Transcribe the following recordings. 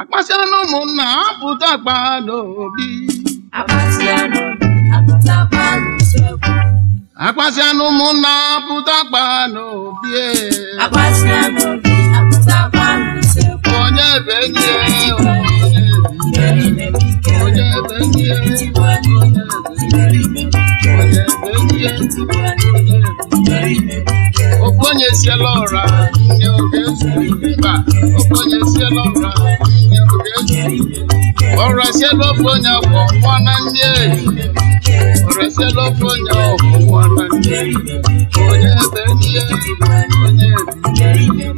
Akpasiano munna puta kpadobi. Akpasiano aputa kpanusekwu. Akpasiano munna puta kpadobi. Akpasiano aputa kpanusekwu. Onye benye, onye benye, Okonye sielora, nye ogezu ba. Okonye sielora, nye ogezu. Ora sielo fonya kwa mwana nye. Ora sielo fonya kwa mwana nye. Onye benye, onye benye.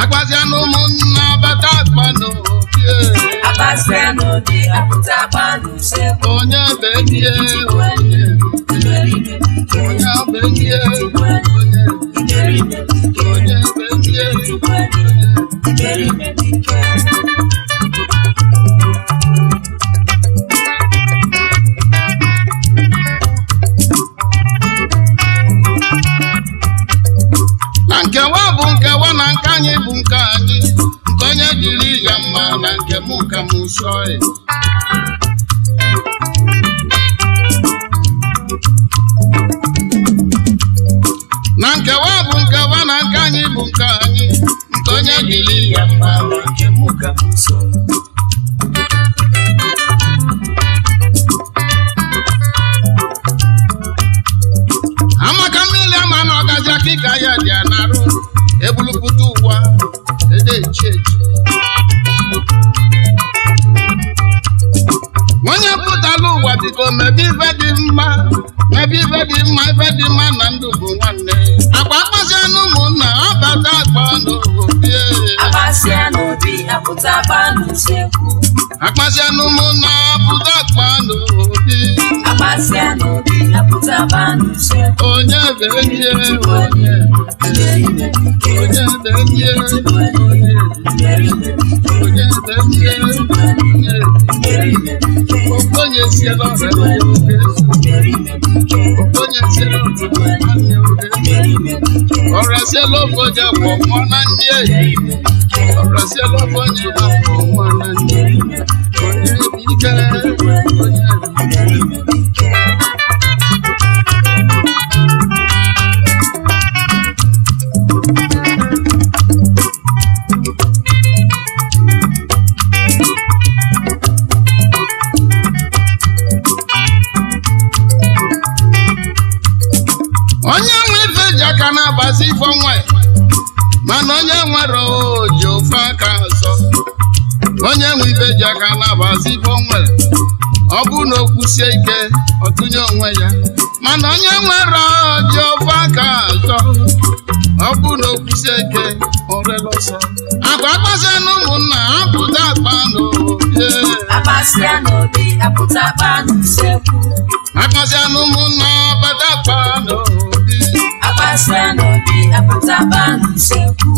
Akpasiano munna bata kpadobi. Akpasiano aputa kpanusekwu. Onye benye, onye benye, onye Nkewa bụ nkewa na nke anyị bụ nke anyị. Nke onye jiri ya mma na nke mụ ka mụ sọị. Na nkewa bụ nkewa na nke anyị bụ nke anyị. Nke onye jiri ya mma na nke mụ ka mụ sọị. Amaka mmiri ama na ọgazi akịka ya dị anarụ. Ebuluputa ụwa ede echechi. Onye pụtala ụwa biko mebe ife dị mma. Mebe ife dị mma, ife dị mma na ndụ bụ nwanne. Akwa akpasiano ụmụnna abata kpadobi. Akpasiano aputa kpanusekwu. Akpasiano ụmụnna apụta kpadobi. Akpasiano aputa kpanusekwu. Onye benye, onye benye, onye benye, onye benye. Okonye sielora nye ogezu. Okonye sielora nye ogezu. Ora sielo fonya kwa mwana nye. Ora sielo fonya kwa mwana nye. Onye bike, onye bike. Onye nwe ife ji aka na-abazi ifo nwe. Mana onye nwere oji ofe aka ọzọ. Onye nwe ife ji aka na-abazi ifo nwe. Ọ bụ na okwusie ike ọ tụnye onwe ya. Mana onye nwere oji ofe aka ọzọ. Ọ bụ na okwusie ike ọ rela ọsọ. Akwa akpasiano ụmụnna apụta kpadobi. Akpasiano aputa kpanusekwu. Akpasiano ụmụnna apụta kpadobi. Akpasiano aputa kpanusekwu.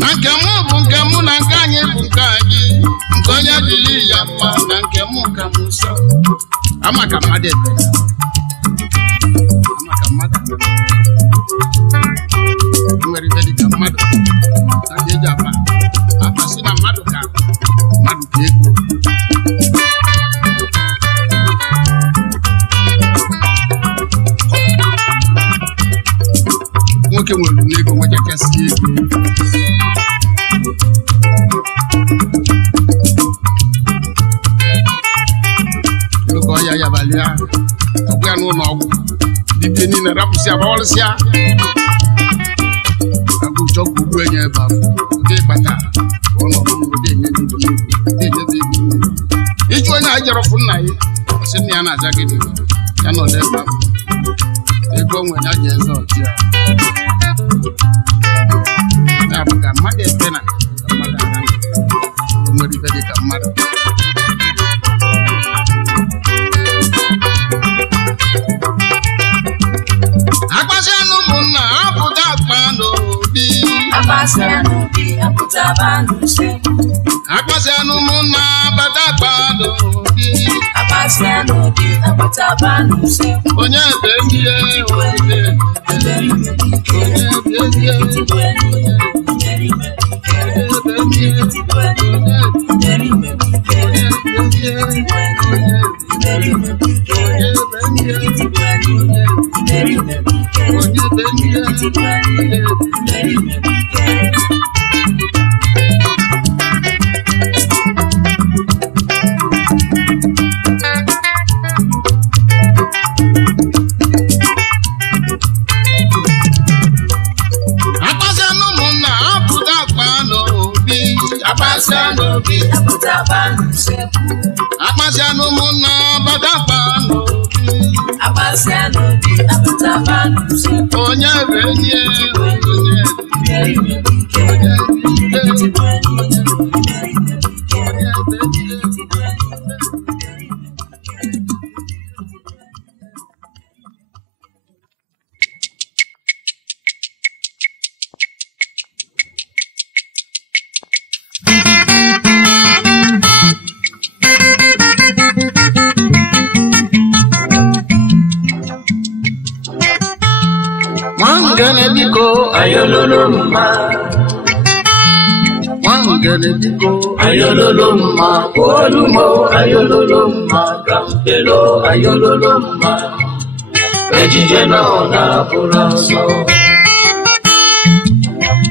Na nke mụ bụ nke mụ na nke anyị bụ nke anyị. Nke onye dịrị ya mma na nke mụ ka mụ sọ. Amaka mmadụ ebe. Amaka mmadụ ebe. Nwere ife dị ka mmadụ. Na ka eji apa. Apa si na mmadụ ka mmadụ ka ego. Nwoke nwere ego nwechakasị ego. ọgwa n'ụlọ ọgwụ dibịa niile rapụsịa gbawalịsịa agụ chọkwu ugwu enye ebe afọ ndị kpata ọnọdụ ndị enye iju onye a jere fụ nna ya ọsị nna ya na-aja gị ya nọ n'ebe afọ ego onwe ya ji eze ọtị ya bụ ka mmadụ ebe na mmadụ aga o nwere ibe dị ka mmadụ akpasịanụ ụmụnna apụta akpa n'obi akpasịanụ ụmụnna apụta akpa n'obi onye ebe ihe onye akpasịanụ ụmụnna badakpa onye bụ enyi Wanganediko ayololoma Wanganediko ayololoma Olumo ayololoma Kampelo ayololoma Ejije no na bulaso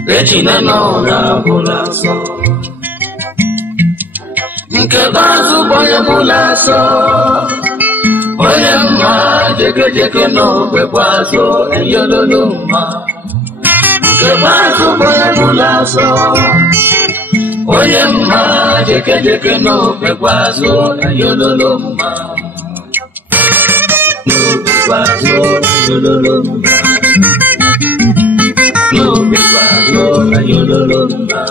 Ejine no na bulaso Nkebazu boye bulaso Oye mma jeke no bekwaso eyololoma Nkebazu boye bulaso Oye mma jeke no bekwaso eyololoma No bekwaso eyololoma No bekwaso eyololoma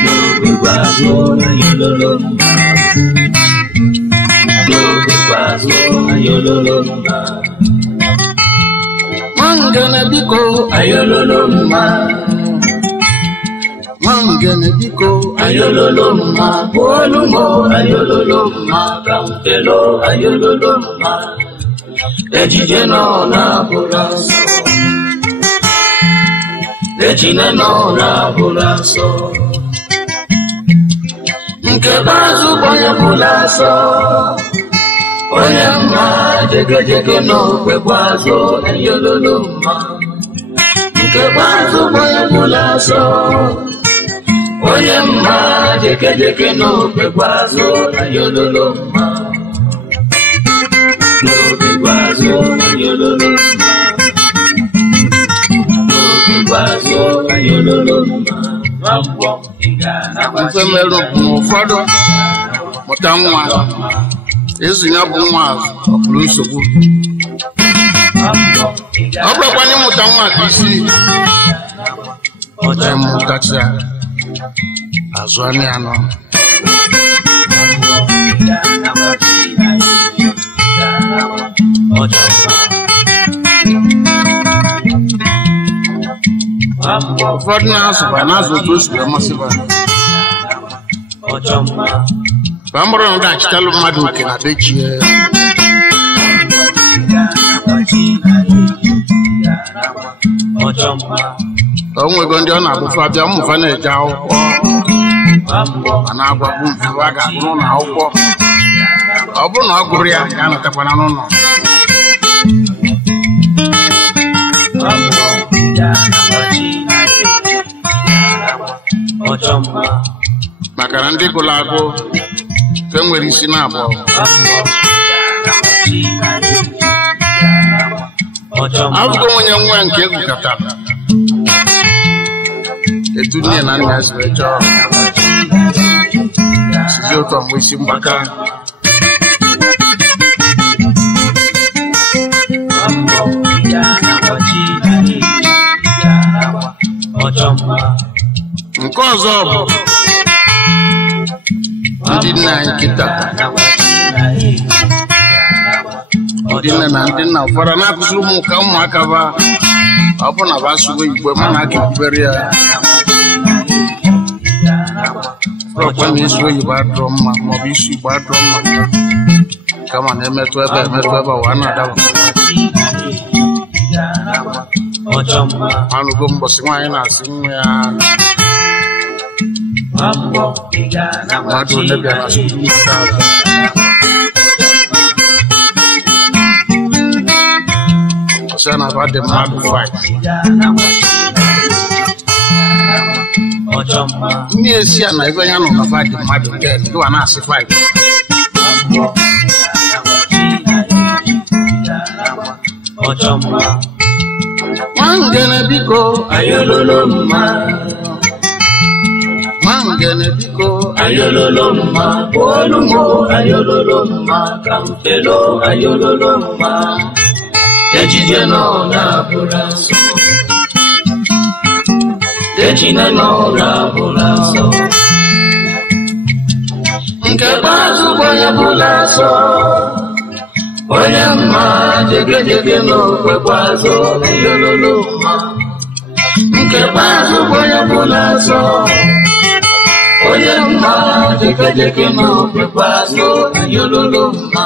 No bekwaso eyololoma ayololoma Wanganediko ayololoma Wanganediko ayololoma Olumo ayololoma Kampelo ayololoma Ejije no na bulaso Ejine no na bulaso Nkebazu boye bulaso Oye mma jeke no kwekwazo eyololoma Nkebazu boye bulaso Oye mma jeke no kwekwazo eyololoma No kwekwazo eyololoma No kwekwazo eyololoma Mfemelo ụfọdụ mụta nwa ezu ya bụ nwa ọbụrụ nsogbu ọ bụrụkwa na ịmụta nwa ka isi ọjọọ mụtacha azụ anị anọ ụfọdụ na-azụkwa na-azụ otu o siri amasị ba Bambara ndo achitalu mmadụ oke na bechie onwego ndị ọ na-abụfa bịa mmụfa na-eje akwụkwọ mana agwagbu mfe a ga-agụ n'ụlọ akwụkwọ ọ bụrụ na ọ gụrụ ya ga-anọtakwana n'ụlọ maka na ndị gụrụ agụ nwere isi na abụọ abụgo onye nwa nke egwu kata etu nne na nna si wee chọọ sizi ụtọ mgbe isi mgbaka nke ọzọ bụ ndị nna anyị kịta ndị nne na ndị nna ụfọdụ na-akụziri ụmụ ka ụmụaka ba ọ bụ na ba asụgo Igbo mana a ga-ekwubere ya ọkwa na isi oyibo adụrọ mma maọbụ isi Igbo adụrọ mma kama na-emetụ ebe ụwa na-adaba anụgo mbọsị nwaanyị na-asị nwa ya mmadụ ole bịara ọsị na ba dị mmadụ 5 ndị esi ya na ebe ya nọ na ba dị mmadụ 10 dịwa na-asị 5 Mangene biko ayololo mma Mangene biko ayololo mma Olumo ayololo mma Kamfelo ayololo mma Ejije no na buraso Ejine no na buraso Nke bazu boya buraso Oye mma jege no kwekwazo ayololo mma Nke bazu boya buraso Oye mma jege no kwekwazo ayololo mma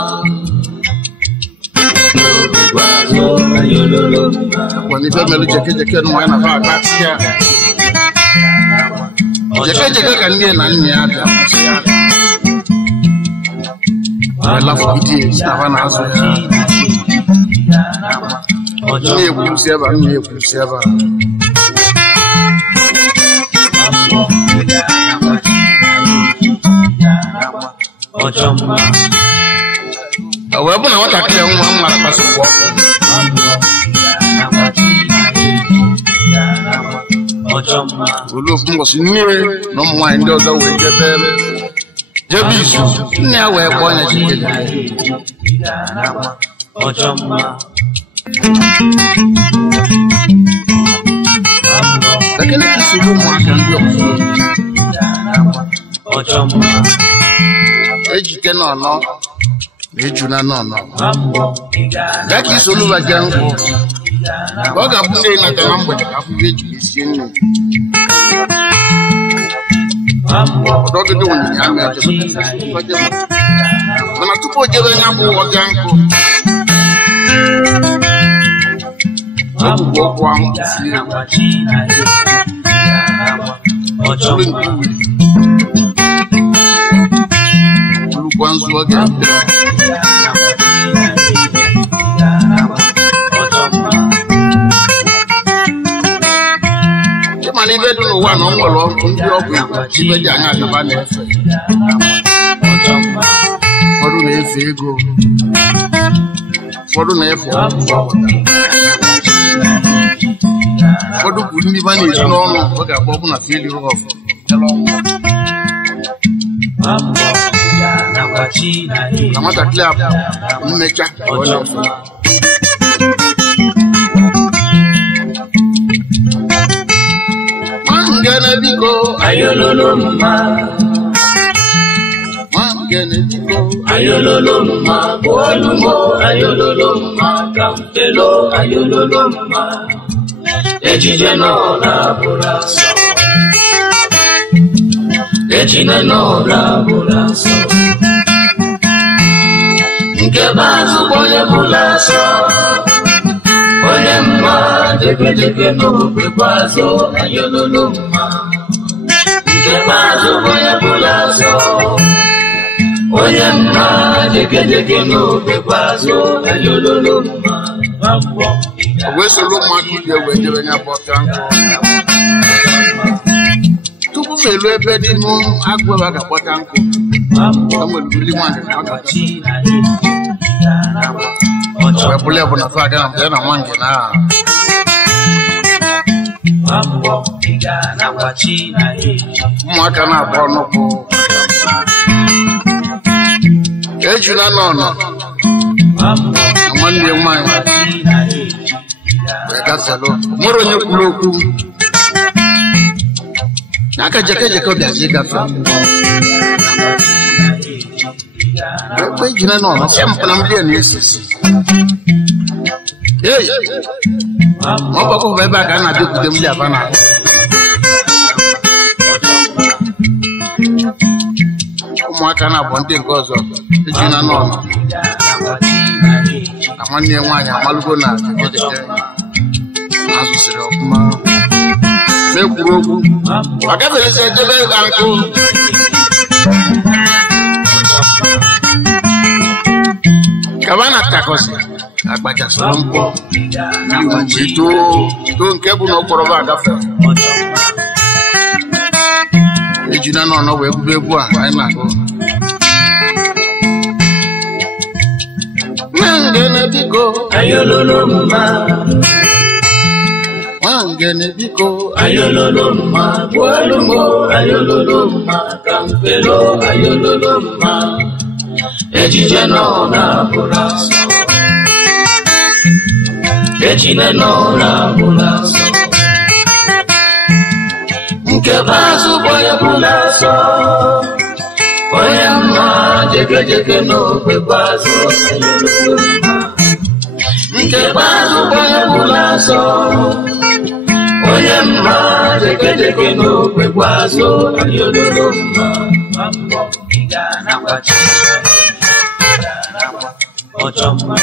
Kwani pemelu jeke no wana fa katia Jeke kanne na nne ada alafu bidii sina na aso ya ni kusiaba awebu na watakile nwa mara pasoko olu fungo sinire no mwa ndi ozo we jebere Jebisu nne ya wee kpọọ ya Chike lakini kisuru ụmụaka ndị ọzọ ejike n'ọnọ na ejuna n'ọnọ ya ka isolu baja nkụ ọ ga-abụ ndị ịnata na mgbede ka akwụkwọ ejiri sie nri ọdọdụdụ nwunye ya mere mana tupu o jebe nya bụ ọja nkụ ọbụbụ ọkụ ahụ sie urukwa nzu ọ ga-abịa mana ibe dị n'ụwa na ọ nwere ndị ọgwụ ibe ji anya agaba na-efe ụfọdụ na-efe ego ụfọdụ na-efe ụfọdụ bụ ndị ba na-esi n'ọnụ ọ ga-agba ọbụ na fili rọf na nwatakịrị a mmecha ọ na-efe Mangene biko ayololo mma Mangene biko ayololo mma Olumo ayololo mma Kamfelo ayololo mma Ejije no na buraso Ejine no na buraso Nke bazu boye buraso Oye mma jeke no kwekwazo ayololo mma Nke bazu boye buraso Oye mma jeke no kwekwazo ayololo mma Owesolo mma kide wejebe nya potanko tupu felu ebe dị mụ agweba ga potanko kama nduli mwange kwa pole hapo nafaa tena mjana mwange na mwaka na bono ko ejuna nono amande mwange Gasalo, moro nyokuloku. Naka jeke ko biaziga fa. Kwa jina no, nasema na mdia ni sisi. Hey. Mwa ko beba kana biku de mdia bana. Mwa kana bonde ngozo. Jina no. Amanye nwanya amalugo na jeke. Asusire okuma mekurogu akabeleze jebe kanko kabana takosi agbaja solompo niwito to nkebu no koroba agafe ejina no no we egwu a ai na go ngene biko ayololo mma Angene biko ayololoma bwalumo ayololoma kampelo ayololoma ejije no na buraso ejine no na buraso nkebazu boya buraso boya ma jeke no kwebazo ayololoma nkebazu boya buraso Oyemma jeke no kwekwazo ayololoma mambo igana kwachi ochomma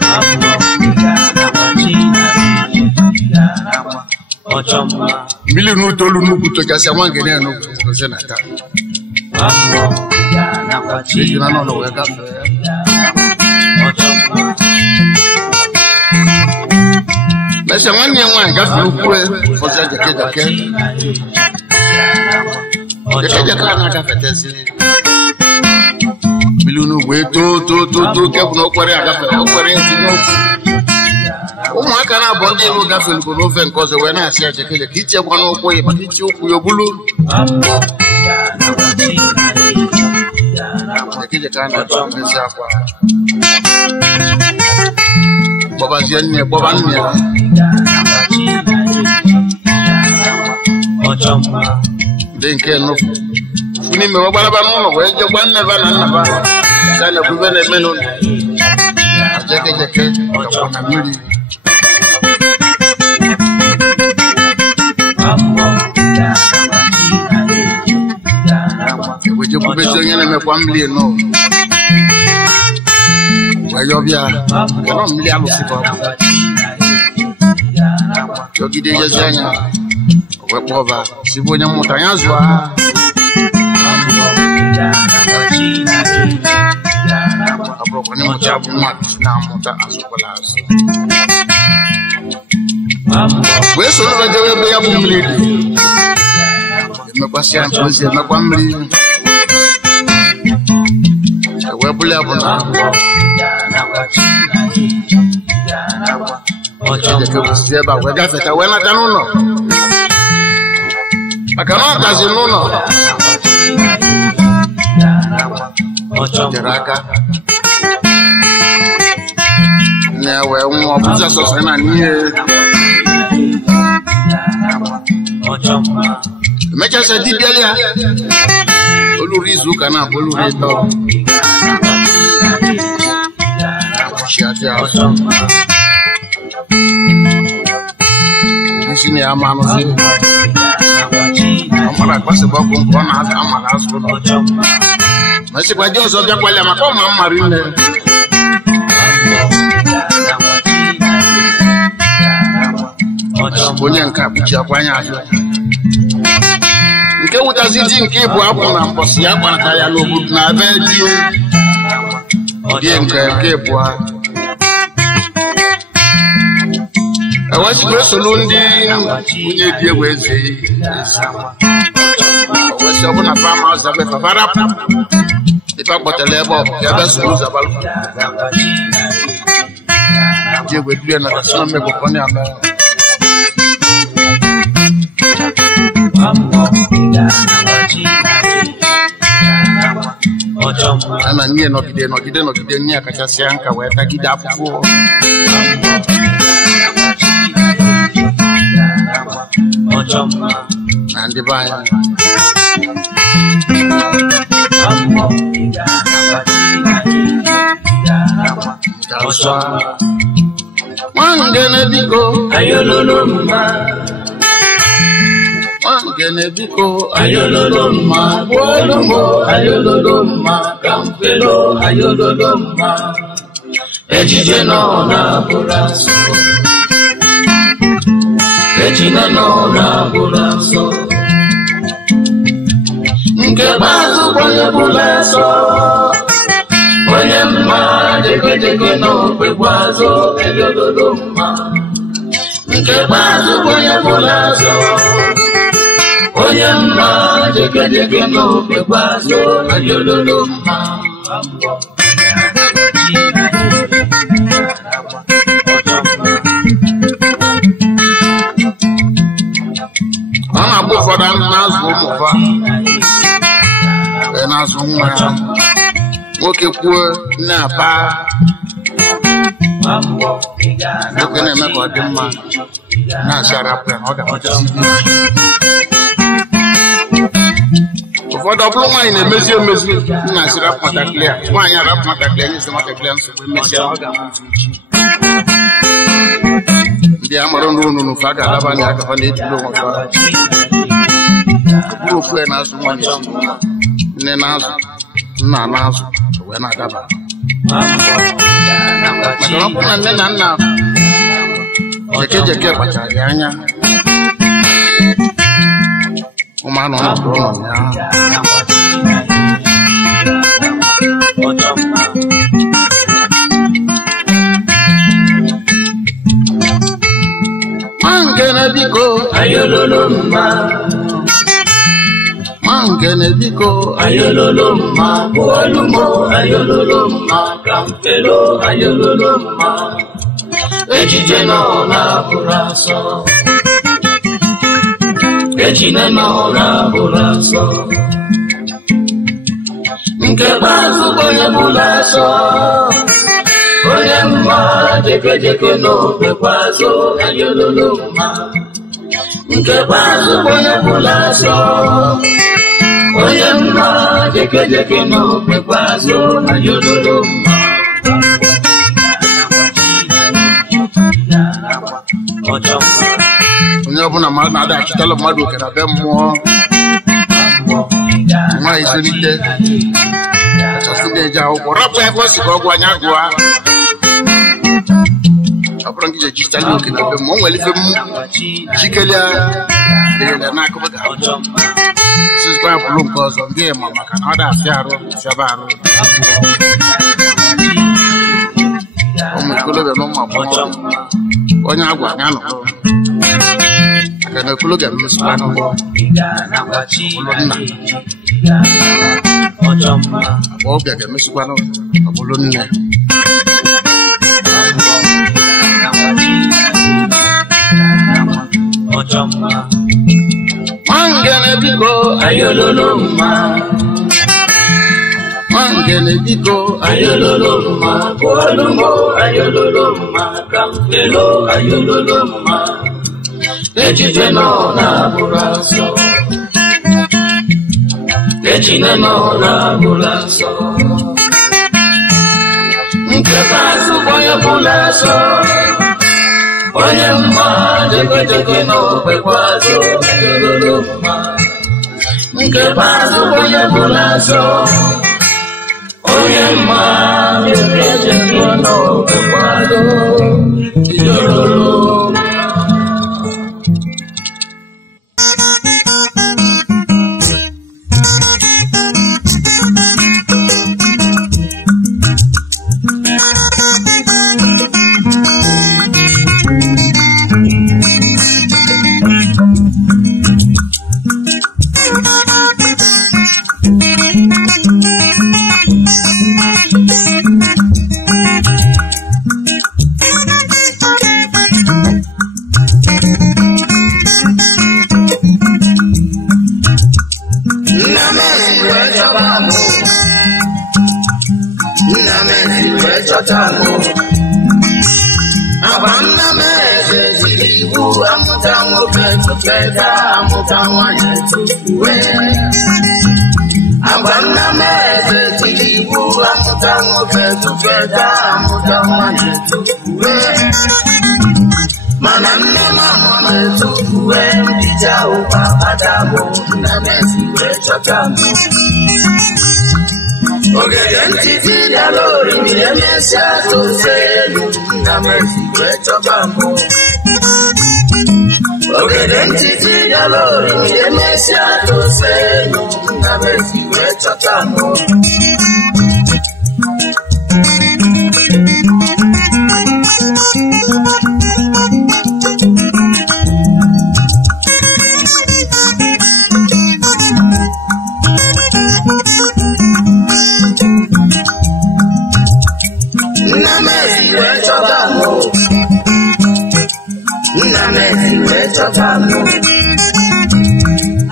mambo igana kwachi ochomma mbili nutolu nukutoka mwangene no kuzena ta mambo igana kwachi ijina no weka ochomma Mesha mwani ya mwani gafi ukwe Fosia jeke Jeke na kafetezi Milunu we to Kepu na ukware agafe Ukware ya kinofu Umwaka na bondi yu gafi Nkunofe nkoze wena asia jeke Kiche mwana ukwe Makichi uku yobulu Jeke na kafetezi kwa Boba zienne, boba nye Denke no Funi me wabala banono Wejo kwanne vana naba Sana kubene menu Jeke Kakona mili Wejo kubezo nyene mekwa mli no Wayobia Kano mli alu siko Yogide jazanya Wepova Sibonya mutanyazwa Abroko ni mutabu mwati na muta asukola asu Weso nuwa jawebe ya bumlidi Mekwa siya mpozi mekwa mli Webule abuna Oje ke buseba wega feta wena tanuno Akana kazi nuno Jeraka Ne we nwo buza so na nie Mecha se dibelia Olurizu kana bolurito Nisini amano si Amara kwa se bako nkona asa amara asu Masi kwa jozo bia kwa lema koma amarine Bonye nka buchi akwanya asu Nke utazidi nke bu apu na mposi ya kwa kaya lobu na abedie Die nke bu Awaji go solundi unye die weze. Wese obuna farmers abe fafara. Ipa botelebo yabe sulu zabalu. Die we due na kasama me kokone ame. Ana nye no gide nye akachasi anka weta gide afufu. Nandi baya. Wangene biko ayololoma. Wangene biko ayololoma. Bolumo ayololoma. Kampelo ayololoma. Ejije no na buraso. Ejina no na buraso. Nke bazu boye bulaso. Oye mma deke no pekwazo ayololoma. Nke bazu boye bulaso. Oye mma deke no pekwazo ayololoma. Ana bo for that nazo mofa. Nazo nwa. Woke kuo na ba. Woke na me ko dimma. Na shara plan oda motisi. For the blue in a mezi na shara pata clear. Wanya rap pata clear ni sama clear so we mesi oda motisi. Ndi amaro no faga labani aka fande tulo mofa. Bro fue na so wanya. Ne nazo na nazo we na daba. Madonna kuna nena na. Jeke bachari anya. Umano na dono ya. Mangene biko ayololoma. Mangene biko ayololoma. Bolumo ayololoma. Kampelo ayololoma. Ejije no na buraso. Ejine no na buraso. Nke bazu boye bulaso. Oye mma deke no pekwazo ayololoma. Nke bazu boye bulaso. Oye mma deke no pekwazo ayololoma. Unyabuna mana da kitalo madu kera bemmo. Mai sunite. Sasude jao korapo e kosi ko gwanya gwa. Aprangi je kitalo kera bemmo wali femu. Jikelia de na ko baga. Sis kwa pulum ko so nge mama kana da fiaro fiabaro. Omo kolo be no ma po. Onya agwa ngano. Kana kulo ga misbano bo. Ojamba. Bo ga misbano abulunne. Ojamba. Mangene biko ayololoma. Mangene biko ayololoma. Bolumo ayololoma. Kampelo ayololoma. Ejije no na buraso. Ejine no na buraso. Nke bazu boye bulaso. Oye mma deke no pekwazo ayololoma. Nke bazu boye bulaso. Oye mma deke no pekwazo ayololoma. chọtamụ agbanna m eze jiri iwu amụta nwoke tụpeta amụta nwanyị tufuwe agbanna m eze jiri iwu amụta nwoke tụpeta amụta nwanyị tufuwe mana nne m amụ m etufuwe mbija ụkwa adabụ nna m esiwe chọtamụ ogede ntiti bịala orimiri emesịa tozie elu nna m esiwe chọtamụ ogede ntiti bịala orimiri emesịa tozie elu nna m esiwe chọtamụ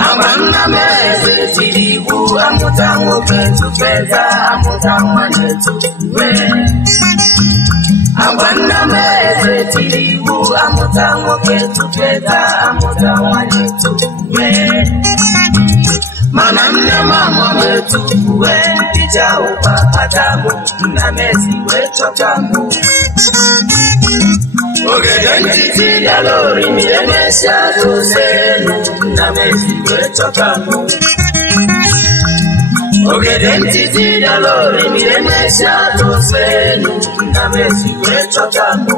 agbanna m eze tiri iwu amụta nwoke tụpeta amụta nwanyị tufuwe agbanna m eze tiri iwu amụta nwoke tụpeta amụta nwanyị tufuwe mana nne m amụ m etufuwe mbija ụkwa adabụ nna m esiwe chọtamụ ogede ntiti bịala orimiri emesịa tozie elu nna m esiwe chọtamụ ogede ntiti bịala orimiri emesịa tozie elu nna m esiwe chọtamụ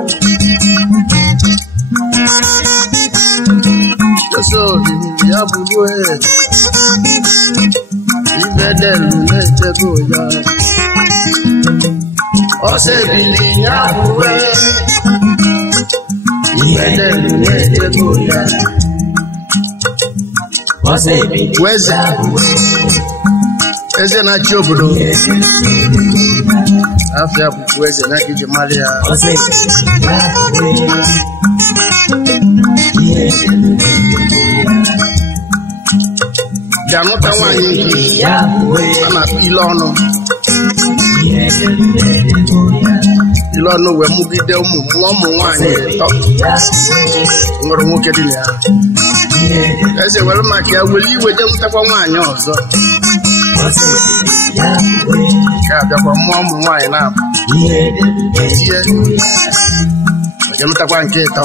ya bụrụ ibedelu na-etego ya ọsọ ebili ya bụwe ibedelu na-etego ya weze eze na-achị obodo afịa bụkwa eze na iji mara ya ga-anụta nwaanyị nke a na-akpọ ile ọnụ wee mụgide ụmụ nwaanyị ịtọ nwere nwoke dị na ya eze were maka ya were iwe je mụtakwa nwaanyị ọzọ ga-abịakwa mmụọ ụmụ nwaanyị na-abụ tie je mụtakwa nke ịtọ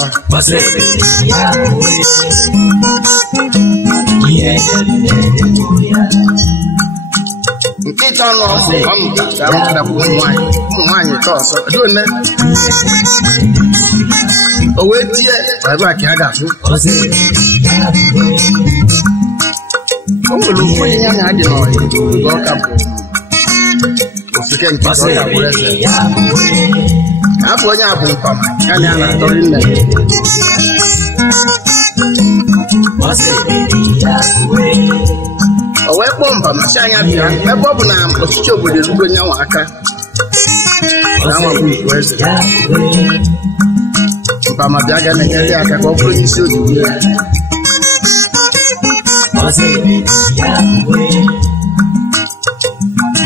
nke ịtọ nọ ọmụta ga-amụtakwa ụmụ nwaanyị ịtọ ọzọ one o wee tie ebe a ka a ga-afụ o nwere okwu onye ya na-adị n'ọyị nke ọka bụ ofike nke ọka bụrụ eze afọ onye a bụ mpama ya na ya na-atọrị nne o wee kpọọ mba masị anya bịa ebe ọ bụ na ọchịchị obodo erugo nyanwa aka na amabụ ikwu eze mpama bịa ga na-enyere aka ka ọ bụrụ onye isi odibo ya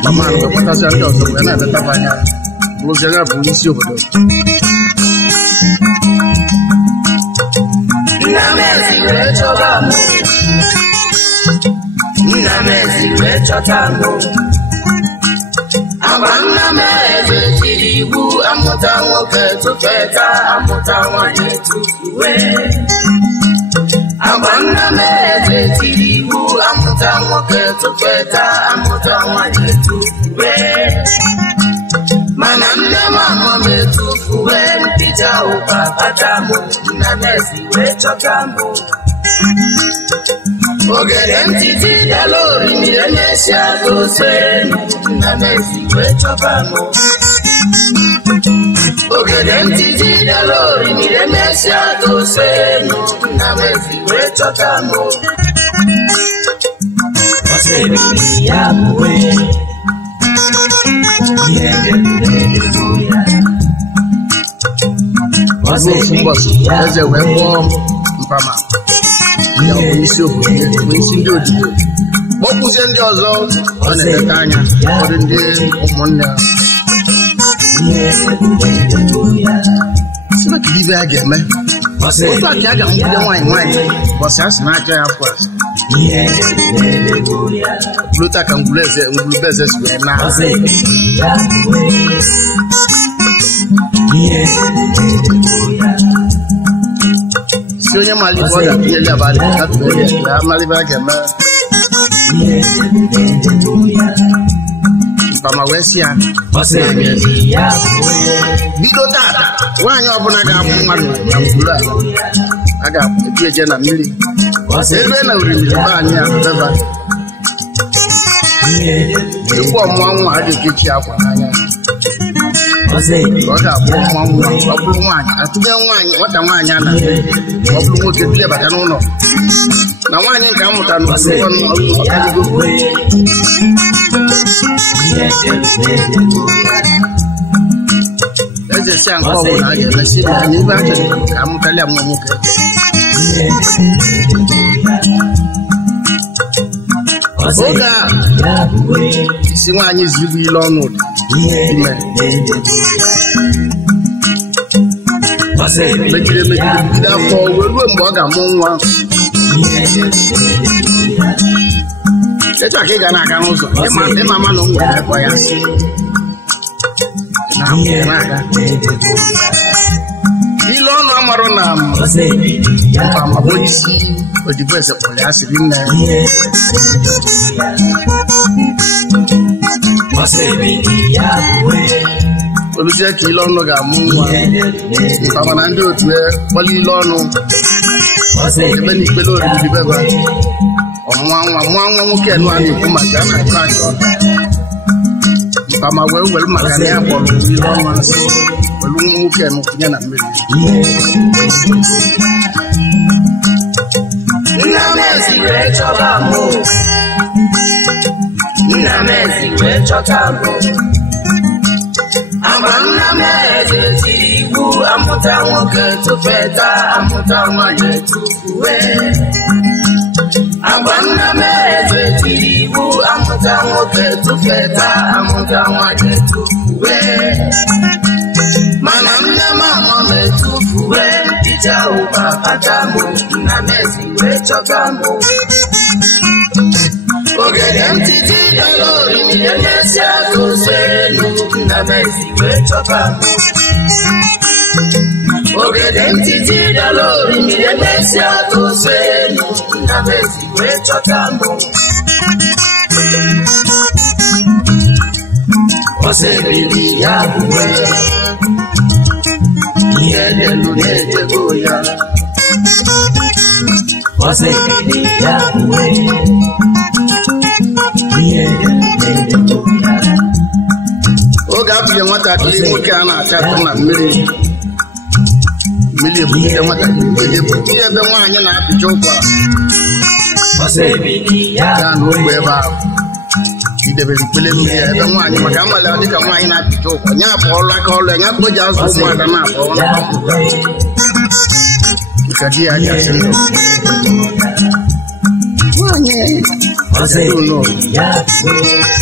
mpama ahụ ga-akpọtasịa ndị ọzọ wee na-emetakwa anya bụrụzianya bụ onye isi obodo nna m esiwe chọtamụ nna m esiwe chọtamụ agbanna m eze tiri iwu amụta nwoke tụpeta amụta nwanyị tufuwe agbanna m eze tiri iwu amụta nwoke tụpeta amụta nwanyị tufuwe mana nne m amụ m etufuwe mbija ụkwa adabụ nna m esiwe chọtamụ ogede ntiti bịala orimiri emesịa tozie elu nna m esiwe chọtamụ ogede ntiti bịala orimiri emesịa tozie elu nna m esiwe chọtamụ ofu ụbọchị eze wee kpọọ mpama ya bụ isi obodo bụ isi ndị odibo kpọkwuzie ndị ọzọ ọ na-eleta anya ụfọdụ ndị ụmụnne Sima kidibe ageme. Otu aki aga mbude nwanyị bọsị asị na-aja ya afọ asị. Buluta ka ngulubeze siwe na si onye malibu ọga tinyeli abalị atụbeli ya malibu ageme. Mpama wee si ya bido tata nwaanyị ọbụla ga-abụ mmadụ na ngwuru a ga-ebu eje na mmiri ebe na orimiri be anyị abụbeba ekwu ọmụma nwa a ga-ekechi akwa n'anya ọ ga-abụ ọmụma nwa ọ bụrụ nwaanyị atụbe nwaanyị nwata nwaanyị a na ọ bụrụ nwoke dulebata n'ụlọ na nwaanyị nke amụta n'ọkaligo eze si a nke ọbụla a ga-emesi anyị ebe a chọrọ ka amụtali amụma nwoke oge a isi nwaanyị zigbo ile ọnụ ime megide bigide afọ wee ruo mgbe ọ ga-amụ nwa etu aka ị ga na-aga n'ụzọ ịma ama na o nwere ekwe ya na-aga ile ọnụ amarụ na mpamabụ isi odibo eze kpọrọ ya siri nne oluzie ka ile ọnụ ga-amụ nwa mpama na ndị otu kpọrọ ile ọnụ ebe na ikpele oriri beba ọmụwa nwa mụọ nwa nwoke enu a na-ekwu maka a na-atụ anya mpama wee were maka na ya kpọrọ ile ọnụ asị were nwa nwoke enu tinye na mmiri Nnamezi wee chọba mụ Nnamezi wee chọta mụ agba Nnamezi tiri iwu amụta nwoke tụfeta amụta nwanyị tụfuwe agba Nnamezi tiri iwu amụta nwoke tụfeta amụta nwanyị tụfuwe mana nne m amụ metufuwe ija ụba kpata mụ Nnamezi wee chọta mụ ogede ntiti dara orimiri emesi atụ elu Nnamezi wee chọta mụ ogede ntiti dara orimiri emesi atụ elu Nnamezi wee chọta mụ ọsebili ya bụwe ihe delu na-edego ya ọsebili ya bụwe ihe delu na-edego ya oge abụghị nwatakịrị nwoke a na-achatụ na mmiri ebugide nwatakịrị ebugide ebe nwaanyị na-apịcha ụkwa ọsebili ya gaa n'ogbe ebe ahụ idebere ikpele mmiri ebe nwaanyị maka amala dịka nwaanyị na-apịcha ụkwa nya apụọla aka ọlụ ya nya kpo ji azụ ụmụada na-apụ ka di ya gasị ndụ nwaanyị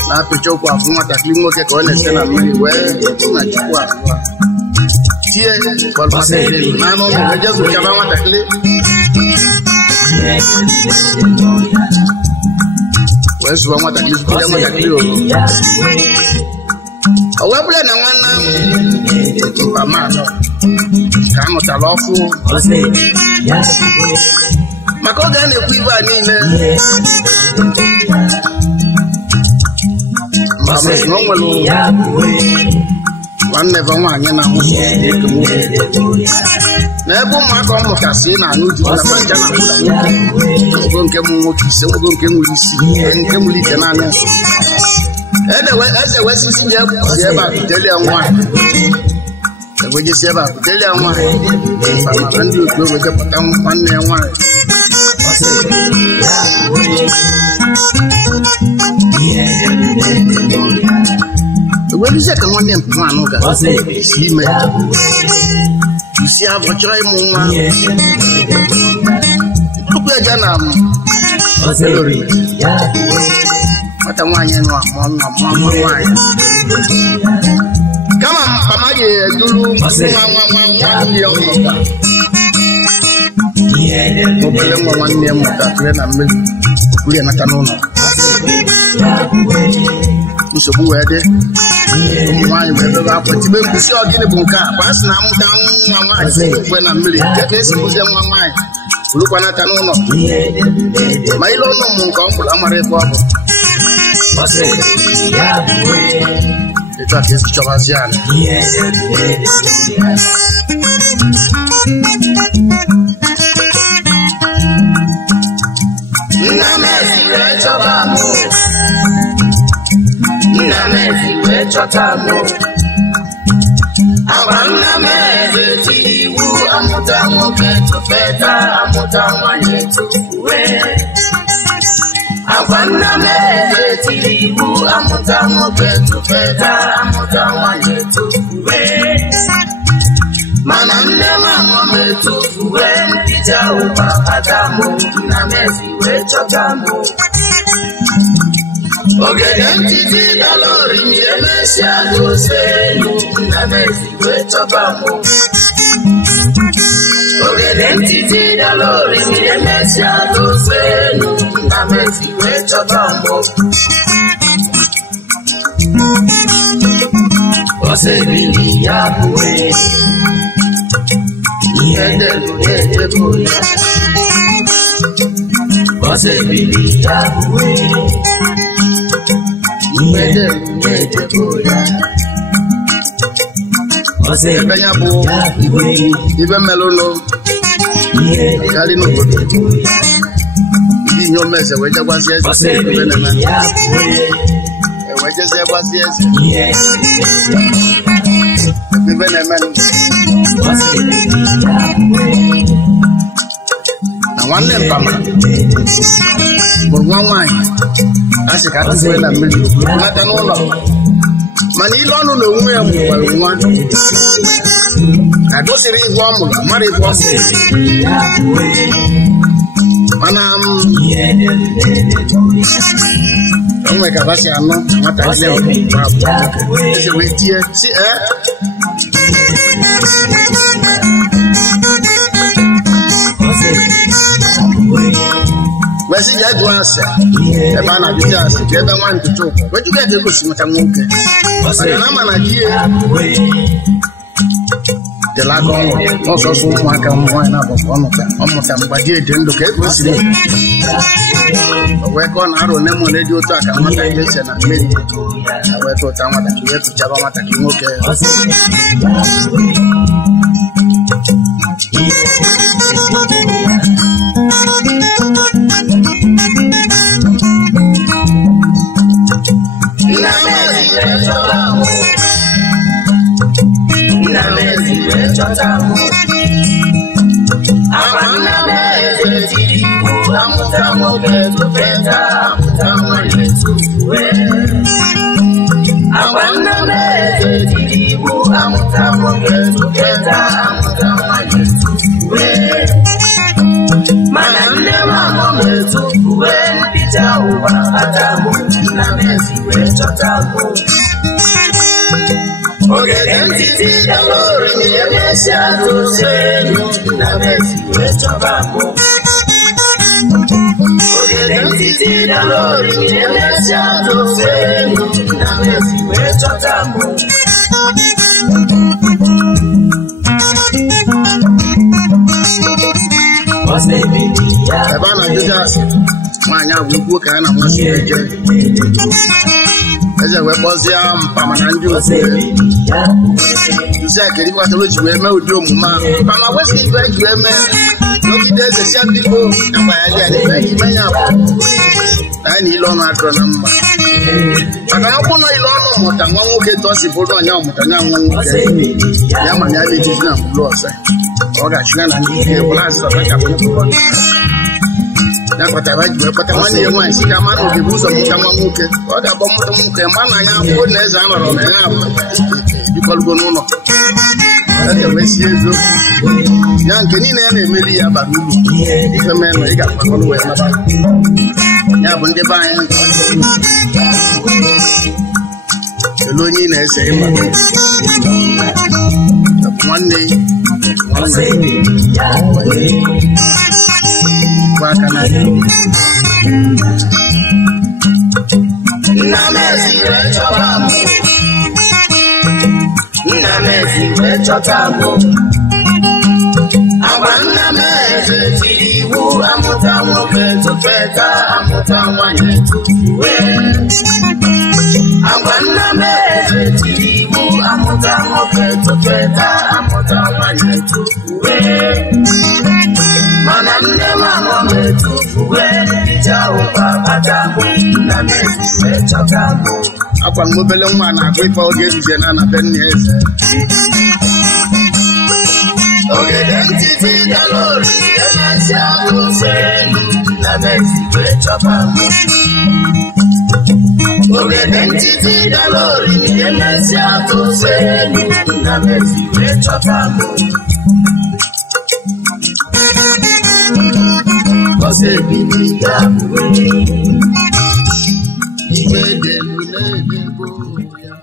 na-apịcha ụkwa afụ nwatakịrị nwoke ka ọ na-ese na mmiri wee na chukwu azụ tie n'anụ ụlọ wee jezu chaba nwatakịrị wee zụọ nwatakịrị zụpụta nwatakịrị o wee bụrụ na nwanne mpama anọ ka a mụtara ọfụ maka oge a na-ekwu ibe a niile mpama si na o nwere nwanne ebe nwaanyị na-amụta eke nwoke na ebe ụmụaka ọ mụtasị na-anụ di na manja na mụta nwoke nke mụ nwoke ise nwoke nke nwere isi nke nwere ike n'anya eze wesisi ji ekwusi ebe a butelie nwaanyị ewejesi ebe a butelie nwaanyị maka ndị otu ewejepụta nwanne ya nwaanyị eweluzie ka nwanne mpụmanụ ga-esi ime isi afọ chọrọ ịmụ nwa tupu eja na nwata nwaanyị nọ amụọ nwa nwaanyị kama mpamaji dulu nwa ya ọmụta obele nwa nwanne ya mụta tụrụ na mmiri okuru ya nata n'ụlọ nsogbu wee dị ụmụ nwaanyị wee bebe akwa tibe mkpụsị ọgịnị bụ nke a kwa sị na amụta nwa nwaanyị kwe na mmiri nke ka esi kụzie nwa nwaanyị olukwa nata n'ụlọ ma ile ọnụ ụmụ nke ọ mkpụrụ amara ebe ọ bụ etu a ka esi chọbazi ala Agba nna m eze tiri iwu amụta nwoke tụfeta amụta nwanyị tụfuwe. Agba nna m eze tiri iwu amụta nwoke tụfeta amụta nwanyị tụfuwe. Mana nne m amụ m etufuwe mpija ụba kata mụ nna m ezi wee chọta mụ. Ogede ntiti dalori mi emesịa gosi elu nna m ezi wee chọba mụ. Ogede ntiti dalori mi emesịa gosi elu nna m ezi wee chọba mụ. Osebili ya bụwe ihe delu na-edego ya. Osebili ya bụwe ebe ya bụ ibe mmelụnụ karị n'obodo ndị inyom eze wee jegwazie eze ebe na-eme wee jezie gwazie eze ebe na-eme na nwanne mpama bụrụ nwa nwaanyị a sị ka atụfuo na mmiri nata n'ụlọ mana ile ọnụ na onwe ya mụkwara nwa ka gosiri ihu ọ mụrụ mara ihu ọ mụrụ mana onwe ka basi anọ nwatakịrị eze wee tie si wezi ya jụọ asị ebe a na-ajụta asị ka ebe nwa ntụtụ wejuga ya ga-egosi maka nwoke maka na ama na di ya dịla aka ọnwụ n'ọsọsọ ụmụaka nwaanyị na-abụkwa ọmụta mgbe di dị ndụ ka ego siri wee ka ọ na-arụ one mụ na-eji otu aka nwatakịrị ese na mmiri na wee tụta nwatakịrị wee tụchaba nwatakịrị nwoke mana nne m amụ m etufuwe mpija ụwa kata mụ nna m ezi wee chọta mụ. Ogede ntiti dalori mi emesịa gosi elu nna m ezi wee chọba mụ. Ogede ntiti dalori mi emesịa gosi elu nna m ezi wee chọta mụ. ebe a na-ajụja asị nwaanyị agwa ikwu ka ya na nwa si eje eze wee kpọzie mpama na ndị otu isi akịrị kwatara o ji wee mee ụdị omume ahụ mpama wesị ibe eji wee mee n'ogide eze si biko akwa ya dị ebe ime ya bụ anyị na ile ọnụ adịrọ na mma maka na ọkwụ nọ ile ọnụ mụta nwa nwoke tọsi bụrụ onye ọmụta nya nwa nwoke ya ma ya na-ejizi na mkpụrụ ọzọ ọ ga-achụga na ndị ike bụla azụ ọkachapụ ya kpatara ji wee kpata nwanne ya nwaanyị si ka ma na oge bụ ụzọ mụta nwa nwoke ọ ga-abụ mmụta nwoke ma na ya bụ na eze anọrọ na ya bụ bikọlugo n'ụlọ wee sie eziokwu ya nke niile ya na-emeli ya bara uru ife mee nọ ị ga-akpakọrọ wee naba ya bụ ndị be anyị elu onye na-ese ịma nwanne kwa aka na nna Messi wee chọta mụ nna Messi wee chọta mụ agwa nna Messi tiri iwu amụta nwoke tụpeta amụta nwanyị tụfuwe agwa nna Messi tiri iwu amụta nwoke tụpeta amụta nwanyị tụfuwe mana nne mama m etufuwe ije ụkwa bata mụ nna Messi wee chọta mụ akwa m obele nwa na-agụ ife oge eruzie na be nna eze ogede ntịtị dara ori emesi ahụ elu nna Messi wee chọta mụ ogede ntịtị dara ori emesi ahụ elu nna Messi wee chọta mụ Kose bibi ya buwe Iwe delu nedebo ya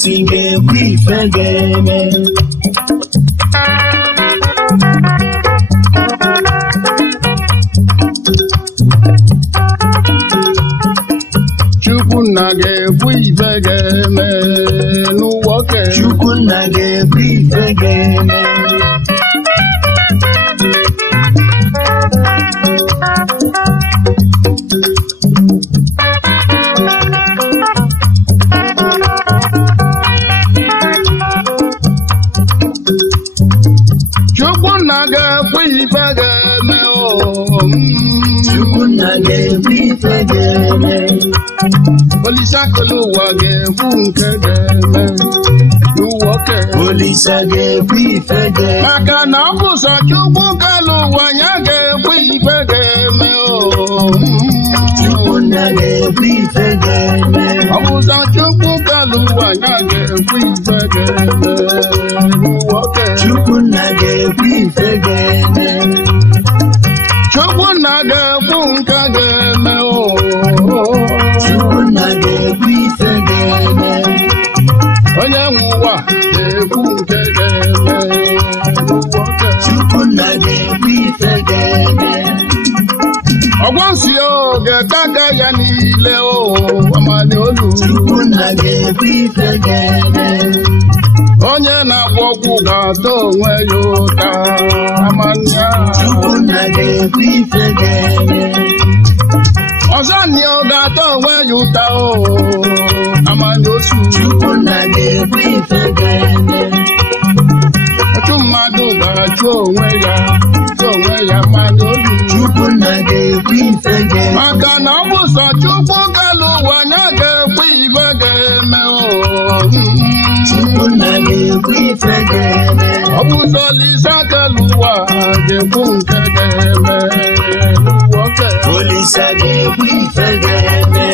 Singe kwifegeme Chukwunna ga-ekwu ife ga-eme n'ụwoke Chukwunna ga-ekwu ife ga-eme Olisakolo wa ga-ekwu nke ga-eme n'ụwoke Olisa ga-ekwu ife ga-eme maka na ọ bụ sọ Chukwu kalụ ụwa ya ga-ekwu ife ga-eme Chukwunna ga-ekwu ife ga-eme ọ bụ sọ Chukwu kalụ ụwa ya ga-ekwu ife ga-eme n'ụwoke Chukwunna ga-ekwu ife ga-eme Chukwunna ga-ekwu nke ga-eme Chukwunna ga-ekwu ife ga-eme onye nwe ụwa ga-ekwu nke ga-eme n'ụwoke Chukwunna ga-ekwu ife ga-eme ọgwọnsị ga-ete aka ya niile amali olu Chukwunna ga-ekwu ife ga-eme onye na-agwọ ọgwụ ga-ata onwe ya ụta amanya Chukwunna ga-ekwu ife ga-eme ọzọ nị ọ ga-ata onwe ya ụta amanya osu Chukwunna ga-ekwu ife ga-eme otu mmadụ ga-achụ onwe ya amanya olu Chukwunna ga-ekwu ife ga-eme maka na ọ bụ sọ Chukwu kalụ ụwa ya ga-ekwu ife ga-eme Chukwunna ga-ekwu ife ga-eme ọ bụ sọ Olisa kalụ ụwa ga-ekwu nke ga-eme n'ụwoke Olisa ga-ekwu ife ga-eme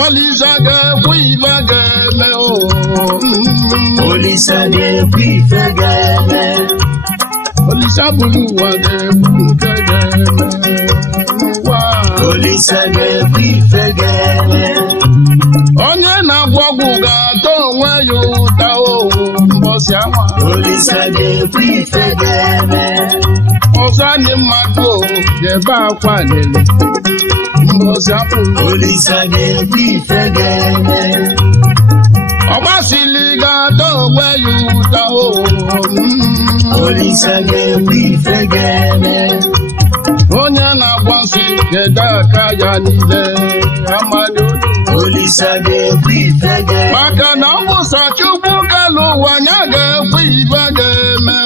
Olisa ga-ekwu ife ga-eme Olisa ga-ekwu ife ga-eme Olisa bụrụ ụwa ga-ekwu nke ga-eme n'ụwa Olisa ga-ekwu ife ga-eme onye na-agwọ ọgwụ ga-ata onwe ya ụta mbọsị anwa Olisa ga-ekwu ife ga-eme. ọzọ anyị mmadụ ga-ebe akwa lele mbọsị apụ Olisa ga-ekwu ife ga-eme. ọgbasili ga-ada onwe ya ụta Olisa ga-ekwu ife ga-eme. onye na-agba nsị ga-ede aka ya niile amadị Olisa ga-ekwu ife ga-eme. maka na ọ bụ sọ Chukwu kalụ ụwa nya ga-ekwu ife ga-eme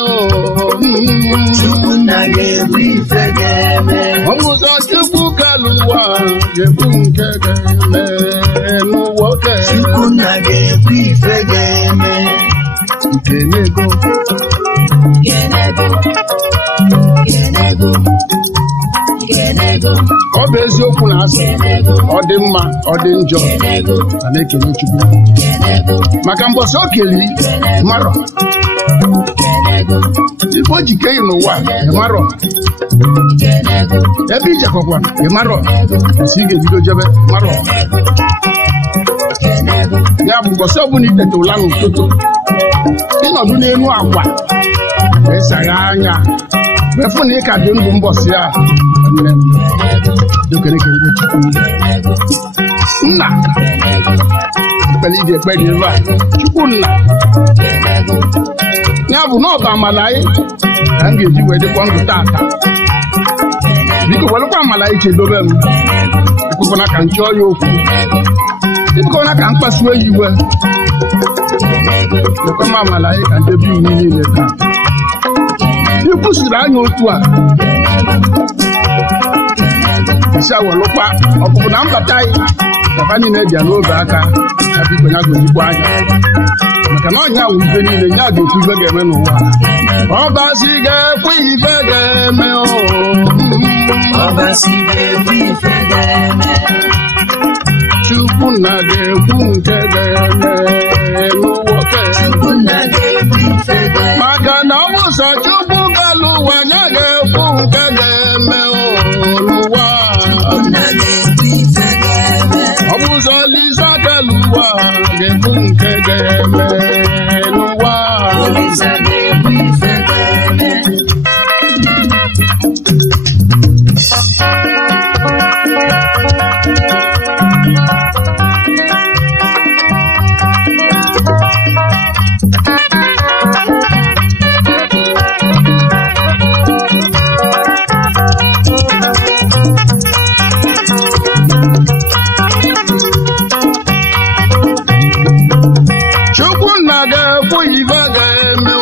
Chukwunna ga-ekwu ife ga-eme. ọ bụ sọ Chukwu kalụ ụwa ga-ekwu nke ga-eme n'ụwa oke Chukwunna ga-ekwu ife ga-eme. nke n'ego ọ bụ eziokwu na asị ọ dị mma ọ dị njọ a na-ekele Chukwu maka mbọsị o keli marọ ife o ji kee n'ụwa ịmarọ ebe ijekọkwa ịmarọ esi ị ga-ebido jebe marọ ya bụ mbọsị ọbụla itete ụla n'ụtụtụ ịnọdụ n'elu akwa esagha anya mefu na ị ka dị ndụ mbọsị a dokerekere Chukwu nna ekpere ị ga-ekpe dị ebe a Chukwu nna ya bụ na ọba amala anyị ka m ga-eji wee dịkwa ndụ tata biko welụkwa amala anyị chedobe m ekwekwana ka m chọọ ya okwu ekwekwana ka m kpasuo ya iwe lekwa m amala anyị ka ndebe iwu niile taa ikwusiri anya otu a isi awelụkwa ọpụpụ na mbata anyị nafa niile dị ya n'oge aka ya biko ya gozikwa anya maka na ọnya wụ ife niile ya ga-ekwu ife ga-eme n'ụwa ọbasi ga-ekwu ife ga-eme Ọbasi ga-ekwu ife ga-eme. Chukwunna ga-ekwu nke ga-eme n'ụwa oke Chukwunna ga-ekwu ife ga-eme. maka na ọ bụ sọ Chukwu kalụ ụwa ya ga-ekwu nke ga-eme n'ụwa Chukwunna ga-ekwu ife ga-eme. ọ bụ sọ Olisa kalụ ụwa ga-ekwu nke ga-eme n'ụwa Olisa ga-ekwu ife ga-eme. Chukwunna ga-ekwu ife ga-eme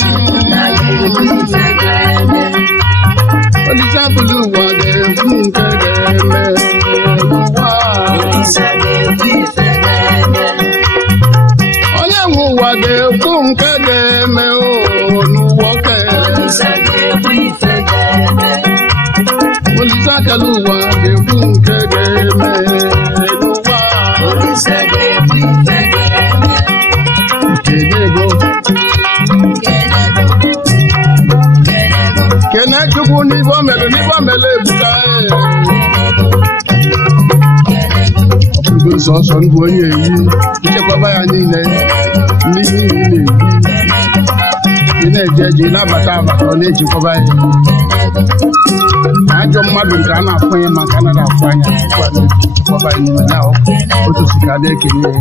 Chukwunna ga-ekwu ife ga-eme. Olisa kalụ ụwa ga-ekwu nke ga-eme n'ụwa Olisa ga-ekwu ife ga-eme. onye nwe ụwa ga-ekwu nke ga-eme n'ụwa oke Olisa ga-ekwu ife ga-eme. Olisa kalụ ụwa ga-ekwu nke ga-eme n'ụwa Olisa ga-ekwu ife ga-eme. nke n'ego kene Chukwu n'ife o mere ebuka ọbụgo sọsọ ndụ onye eyi ichekwaba ya niile ndị niile ị na-eje eje na-abata abata ọ na-echekwaba ya ajọ mmadụ nke a na-afụ ya maka a na-afụ anya echekwaba ya n'ime ya otu si ka na-ekenye ya